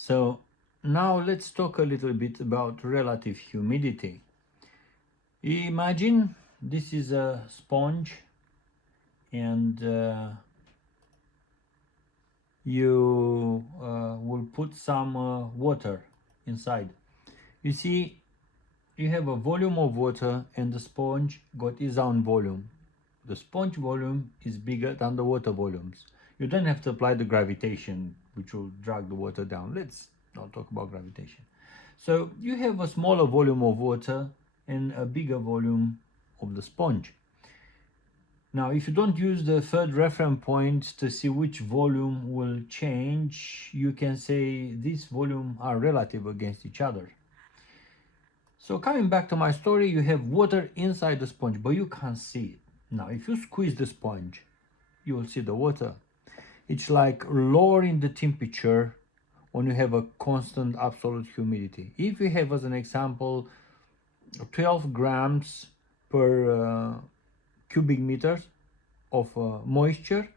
So now let's talk a little bit about relative humidity. Imagine this is a sponge and you will put some water inside. You see, you have a volume of water and the sponge got its own volume. The sponge volume is bigger than the water volumes. You don't have to apply the gravitation which will drag the water down. Let's not talk about gravitation. So you have a smaller volume of water and a bigger volume of the sponge. Now, if you don't use the third reference point to see which volume will change, you can say these volumes are relative against each other. So coming back to my story, you have water inside the sponge, but you can't see it. Now, if you squeeze the sponge, you will see the water. It's like lowering the temperature when you have a constant absolute humidity. If you have, as an example, 12 grams per cubic meters of moisture,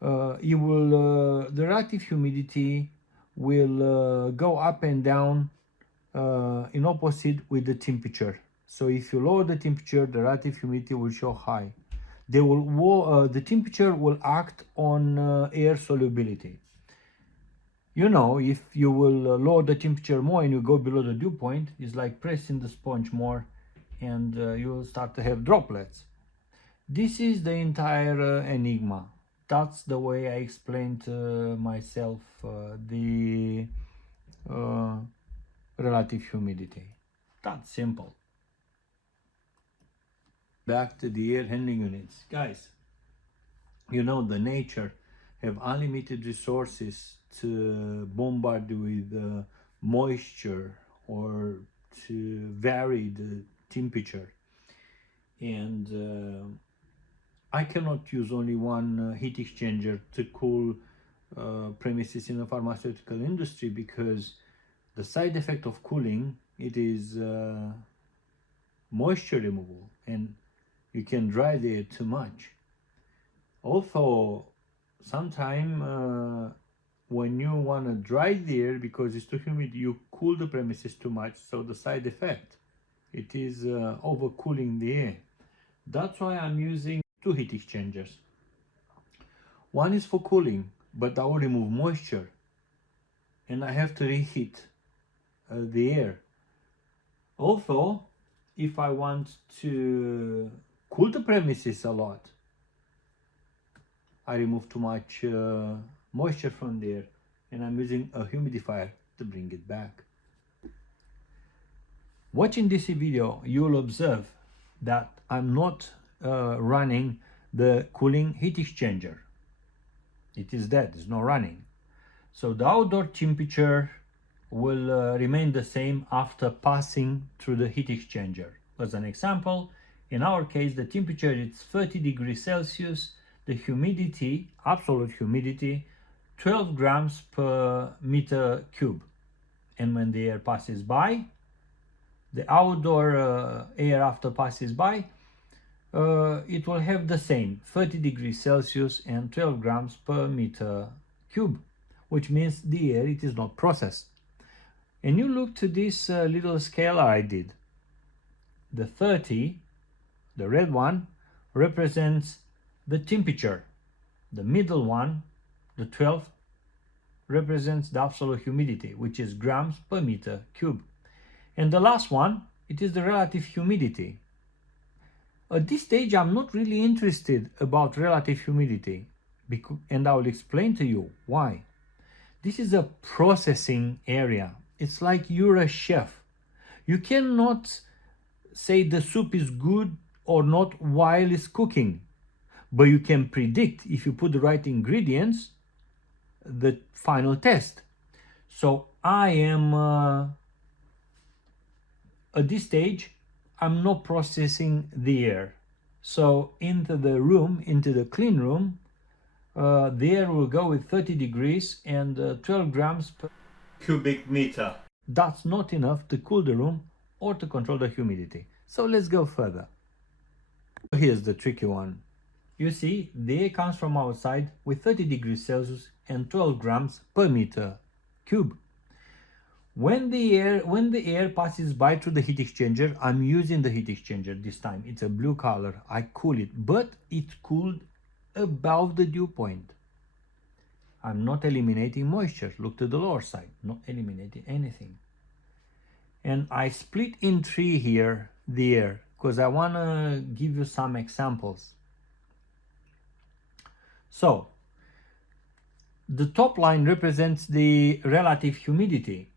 the relative humidity will go up and down in opposite with the temperature. So if you lower the temperature, the relative humidity will show high. The temperature will act on air solubility. You know, if you will lower the temperature more and you go below the dew point, it's like pressing the sponge more and you will start to have droplets. This is the entire enigma. That's the way I explained to myself the relative humidity. That's simple. Back to the air handling units. Guys, you know the nature have unlimited resources to bombard with moisture or to vary the temperature. And I cannot use only one heat exchanger to cool premises in the pharmaceutical industry, because the side effect of cooling, it is moisture removal, and you can dry the air too much. Also, sometimes when you want to dry the air because it's too humid, you cool the premises too much, so the side effect, it is overcooling the air. That's why I'm using two heat exchangers. One is for cooling, but I will remove moisture and I have to reheat the air. Also, if I want to cool the premises a lot, I remove too much moisture from the air and I'm using a humidifier to bring it back. Watching this video, you'll observe that I'm not running the cooling heat exchanger. It is dead, it's not running. So the outdoor temperature will remain the same after passing through the heat exchanger. As an example, in our case, the temperature is 30 degrees Celsius, the humidity, absolute humidity, 12 grams per meter cube. And when the air passes by, the outdoor air after passes by, it will have the same 30 degrees Celsius and 12 grams per meter cube, which means the air, it is not processed. And you look to this little scalar I did. The 30, the red one, represents the temperature. The middle one, the 12, represents the absolute humidity, which is grams per meter cube. And the last one, it is the relative humidity. At this stage, I'm not really interested about relative humidity, and I will explain to you why. This is a processing area. It's like you're a chef. You cannot say the soup is good or not while it's cooking, but you can predict, if you put the right ingredients, the final test. So I am at this stage, I'm not processing the air. So into the room, into the clean room, the air will go with 30 degrees and 12 grams per cubic meter. That's not enough to cool the room or to control the humidity. So let's go further. Here's the tricky one. You see, the air comes from outside with 30 degrees Celsius and 12 grams per meter cube. When the air passes by through the heat exchanger, I'm using the heat exchanger this time. It's a blue color. I cool it, but it's cooled above the dew point. I'm not eliminating moisture. Look to the lower side, not eliminating anything. And I split in three here the air because I want to give you some examples. So the top line represents the relative humidity.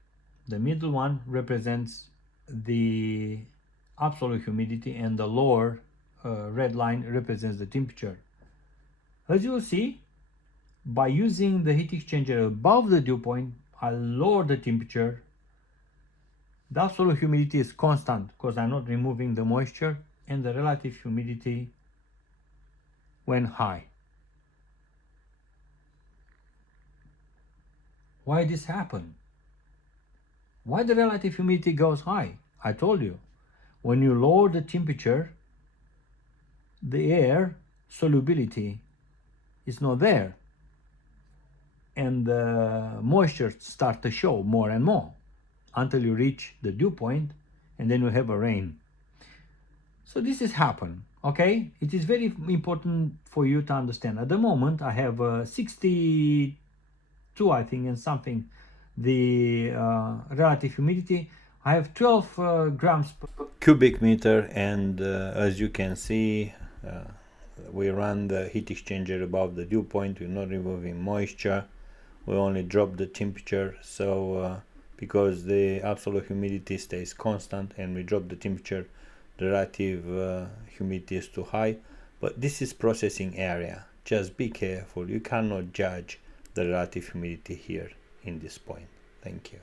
The middle one represents the absolute humidity, and the lower red line represents the temperature. As you will see, by using the heat exchanger above the dew point, I lower the temperature. The absolute humidity is constant because I'm not removing the moisture, and the relative humidity went high. Why this happened? Why the relative humidity goes high? I told you, when you lower the temperature, the air solubility is not there, and the moisture starts to show more and more until you reach the dew point, and then you have a rain. So this has happened, okay? It is very important for you to understand. At the moment, I have 62, I think, and something, the relative humidity. I have 12 grams per cubic meter, and as you can see, we run the heat exchanger above the dew point. We're not removing moisture. We only drop the temperature. So because the absolute humidity stays constant and we drop the temperature, the relative humidity is too high. But this is processing area. Just be careful. You cannot judge the relative humidity here in this point. Thank you.